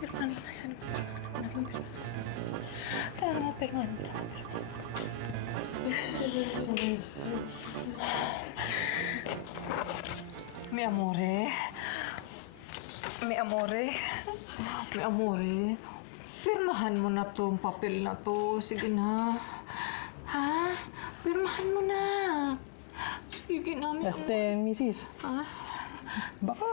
Pirmahan mo na. Sana mapirmahan mo na. Mi amore. Mi amore. Mi amore. Pirmahan mo na tong papel na to. Sige na. Ha? Pirmahan mo na. Sige na, mi Mrs. Ha? Baka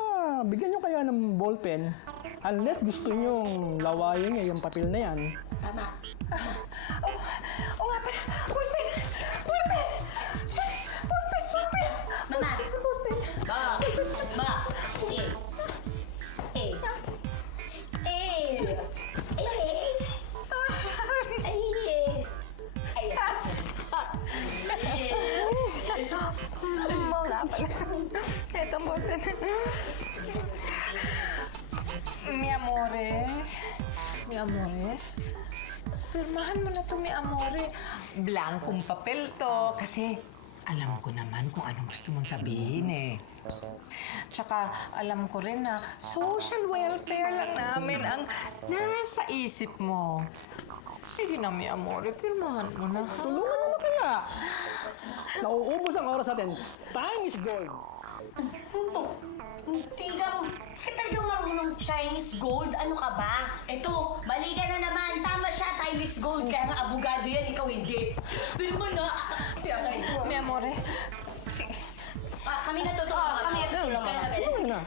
bigyan nyo kaya ng ballpen. Unless gusto nyong lawayin niya yung papel na yan. Tama. Oo nga pala. Ballpen! Ballpen! Sorry! Ballpen! Ballpen! Mama. Ballpen! Ba. Eh. Eh. Eh. Mo nga pala. Ito ang ballpen. Mi amore. Mi amore. Pirmahan mo na to, mi amore. Blankong papel to. Kasi alam ko naman kung anong gusto mong sabihin eh. Tsaka alam ko rin na social welfare lang namin ang nasa isip mo. Sige na, mi amore. Pirmahan mo na. Tulungan mo na kaya. Nauubos ang oras natin. Time is gold. Hindi ka talagang marunong Chinese gold. Ano ka ba? Eto, mali ka na naman. Tama siya, Chinese gold. Kaya nga abogado yan, ikaw hindi. Pero mo na. Mi amore. Sige. Kami na totoo. Kami na totoo. Kaya Sige na.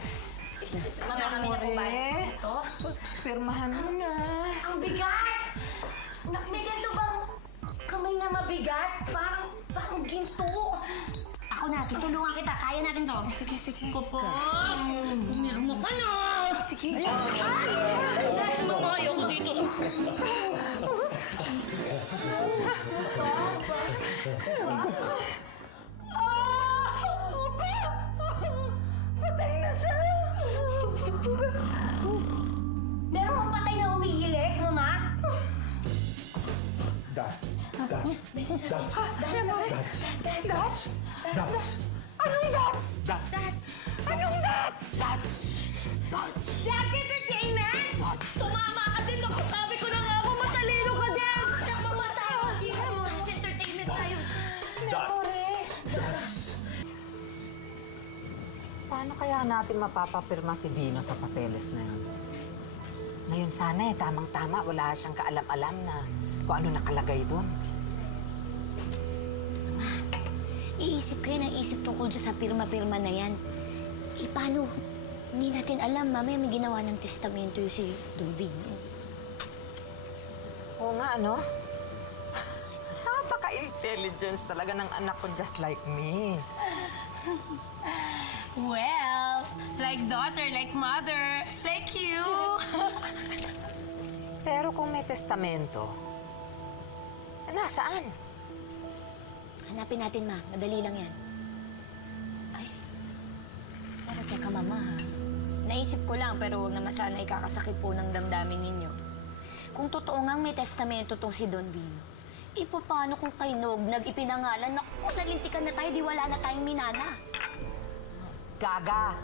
Mga kami na pumayag dito. Pirmahan mo na. Ang bigat! May ganito bang kamay na mabigat? Parang ginto. Ako na, tutulungan kita. Kaya natin to. Sige, sige. Kupo! Meron mo pa na! Sige. Ay, mamayo ko dito. Patay na siya. Meron kang patay na humihilik, mama? That's? Anong that's? Anong that's? That's entertainment! Sumama ka din ako. Sabi ko na nga, matalino ka din! Nagmamatay! That's entertainment tayo. Paano kaya natin mapapapirma si Dino sa papeles na yun? Ngayon sana tamang-tama, wala siyang kaalam-alam na kung ano nakalagay doon. Iisip kayo ng isip tungkol dyan sa pirma-pirma na yan. Paano? Hindi natin alam. Mamaya may ginawa ng testamento yung si Don Vino. Oo nga, ano? Napaka-intelligence talaga ng anak ko just like me. Well, like daughter, like mother, like you. Pero kung may testamento, nasaan? Hanapin natin, ma. Madali lang yan. Ay. Pero teka, mama, ha? Naisip ko lang, pero huwag naman sana ikakasakit po ng damdamin ninyo. Kung totoo ngang may testamento tong si Don Vino, paano kung kay Nognag ipinangalan? Naku, nalintikan na tayo, di wala na tayong minana. Gaga,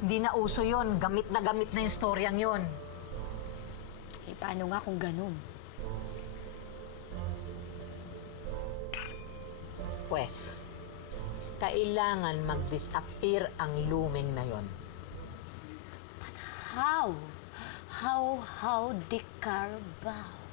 hindi na uso yun. Gamit na yung storyang yun. Paano nga kung ganun? Pwes, kailangan mag-disappear ang luming na yon. How? How, Di Carabao?